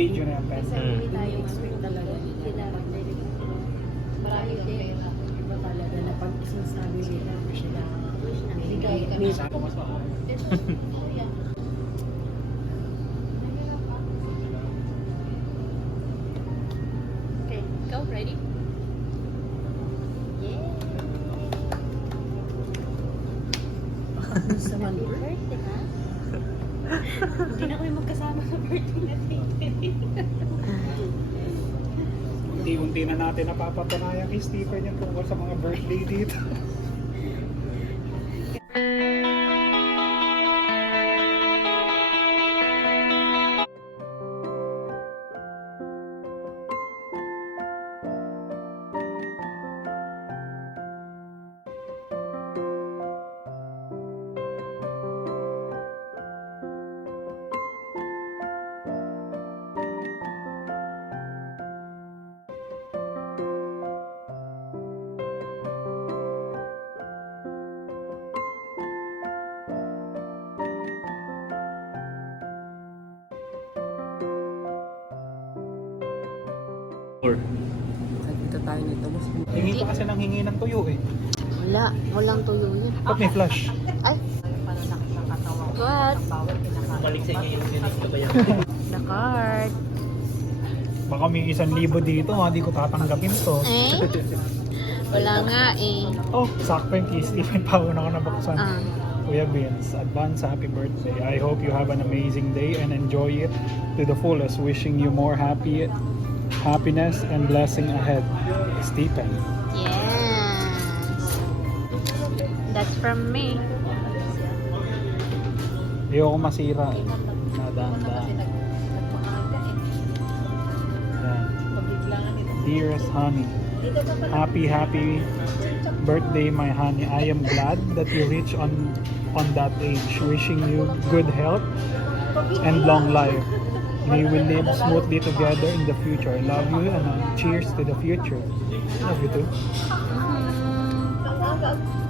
Naka-video na yan, Ben. Kasi hindi tayo expect talaga. Marami din. Iba talaga na pag sinasabi nila, sila bigay kami. Okay, go, ready? Yeah! Sa birthday, ha? Hindi na kami magkasama sa birthday natin. Unti-unti na natin napapatunayan kay Stephen yung tungkol sa mga birthday dito. Dito tayo nito. Hingi ka kasi ng hingi ng tuyo eh. Wala, walang tuyo yun. Ba't may flash? Ay! What? Balik sa inyo yung ganito ba yan? The card. Baka may 1,000 dito ha, di ko tatanggapin to. Eh? Wala nga eh. Oh, sakto yung kay Stephen pa una ko nabuksan. Ah. Kuya Vince, advance happy birthday. I hope you have an amazing day and enjoy it to the fullest. Wishing you more happiness and blessing ahead. Stephen. Yes. That's from me. Ayoko masira. Nadaan-daan. Yan. Dearest honey, happy birthday my honey. I am glad that you reach on that age. Wishing you good health and long life. May we live smoothly together in the future. I love you and cheers to the future. Love you too.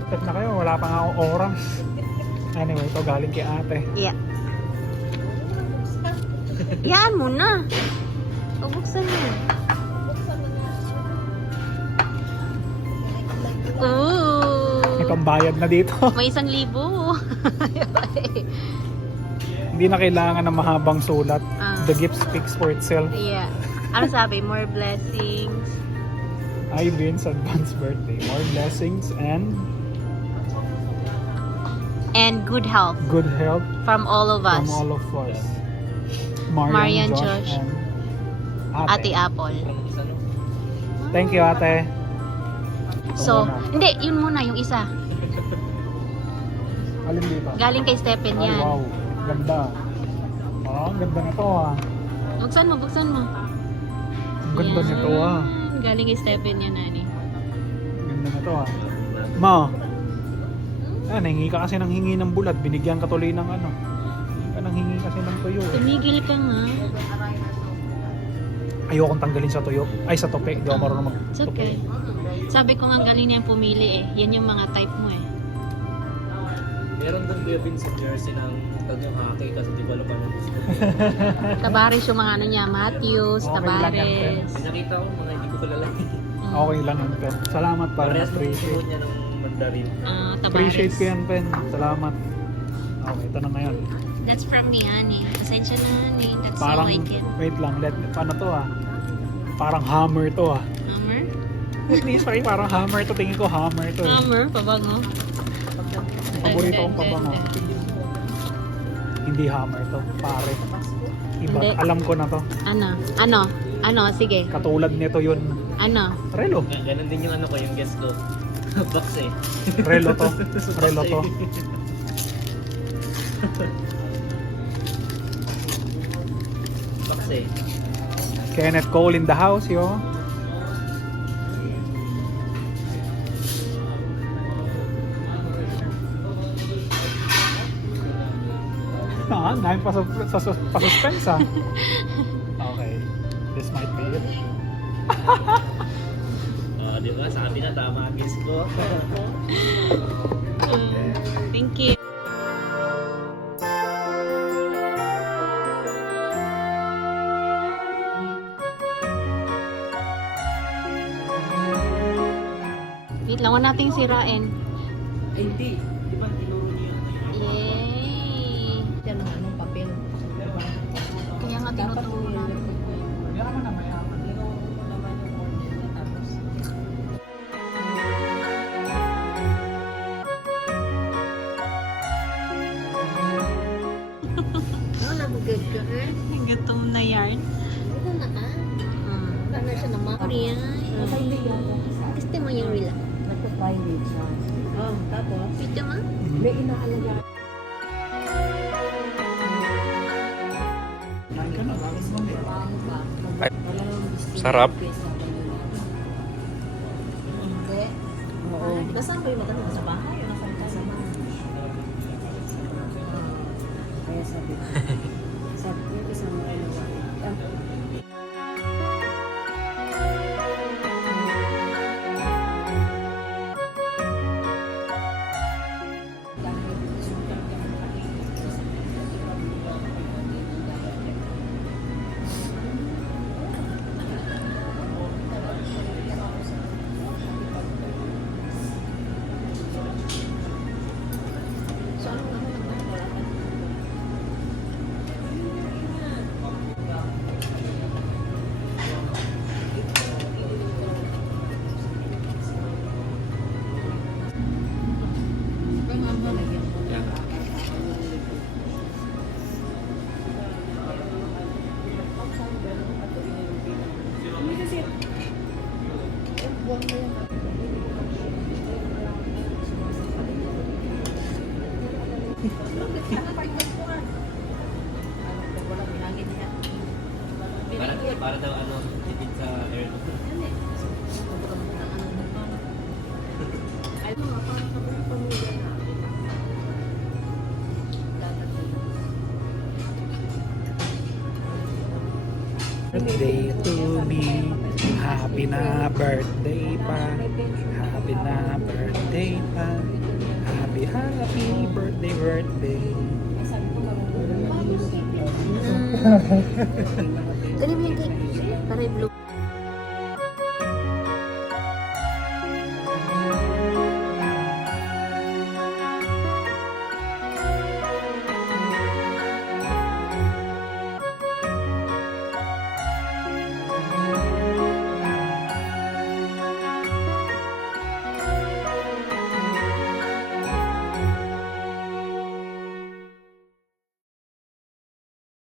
Tapos na kayo, wala pa nga akong oras. Anyway, ito galing kay ate. Yeah. Yan mo na. Bubuksan mo. Ooh. May pambayad na dito. May 1,000. Hindi na kailangan ng mahabang sulat. Ah. The gift speaks for itself. Yeah. Ano sabi? More blessings. Hi Vince, advance birthday. More blessings and good health good health from all of us. from all of us. Marian, Josh, and Ate Apple. Thank you, ate. So, muna. hindi, yun muna, yung isa. Alin dito? Galing kay Stephen Ay, yan. wow. Ganda. Ang ganda nito ah. Buksan mo, buksan mo. Ang ganda Yan. nito ah. Galing kay Stephen yan, Nani. Ganda nito ah. Ma. Hingi ka kasi ng hingi ng bulat. Binigyan ka tuloy ng ano. Hingi ka ng hingi kasi ng tuyo. Tumigil ka nga. Ayokong tanggalin sa tuyo. Ay, sa tope. Hindi ako marunong It's mag-tope. okay. Sabi ko nga galing niyang pumili eh. Yan yung mga type mo eh. Meron doon Kuya Vince sa jersey ng tag yung hockey kasi di ba alam paano gusto ko. Tabares yung mga ano niya. Matthews, Okay lang yan, Tabares. Nakita ko mga hindi ko kilala. Okay lang yun, Pen. Salamat pa. Parehas mo Appreciate. niya ng mandarin. Tabares. Appreciate ko yan, Pen. Salamat. Okay, ito na ngayon. That's from me, honey. Pasensya na, honey. That's Parang, so I can. wait lang. Paano to ah? Parang hammer to ah. Hammer? Please, parang hammer to. Tingin ko hammer to. Eh. Hammer? Pabango? Paborito kong pabango. Hindi hammer to, pare. Iba. Hindi. Alam ko na to. Ano? Ano? Ano? Sige. Katulad nito yun. Ano? Relo. Ganon din yung ano ko, yung guest ko. Box eh. Relo to. Relo to. Box eh. Kenneth Cole in the house, yo. Dahil pa-suspense ah. Okay. This might be it. Di ba? Sabi na tama ang guest ko. Thank you. nating sirain. Ay, hindi. Di ba tinuro niyo yung Yay! Yan ang anong papel. Kaya nga tinuturo namin. Meron mo na mayaman. Tinuro ko naman yung order niya tapos. Oh, nabugad ka eh. Gutom na yarn. Ito na ah. Wala na siya naman. Korean. Gusto mo yung rila? Nagpa-private siya. Tapos? Pito mo? May inaalaga. Kain ka na, lakas mo eh. Sarap. Hindi. Oo. Nasaan ba yung mata nito? Sa bahay o nasaan ka? Sa bahay. Kaya sabi ko. Sabi ko, isang mga Para daw ano, tipid sa air. Birthday to me. Happy na birthday pa. Happy na birthday pa. Happy, happy birthday, birthday. Dali mo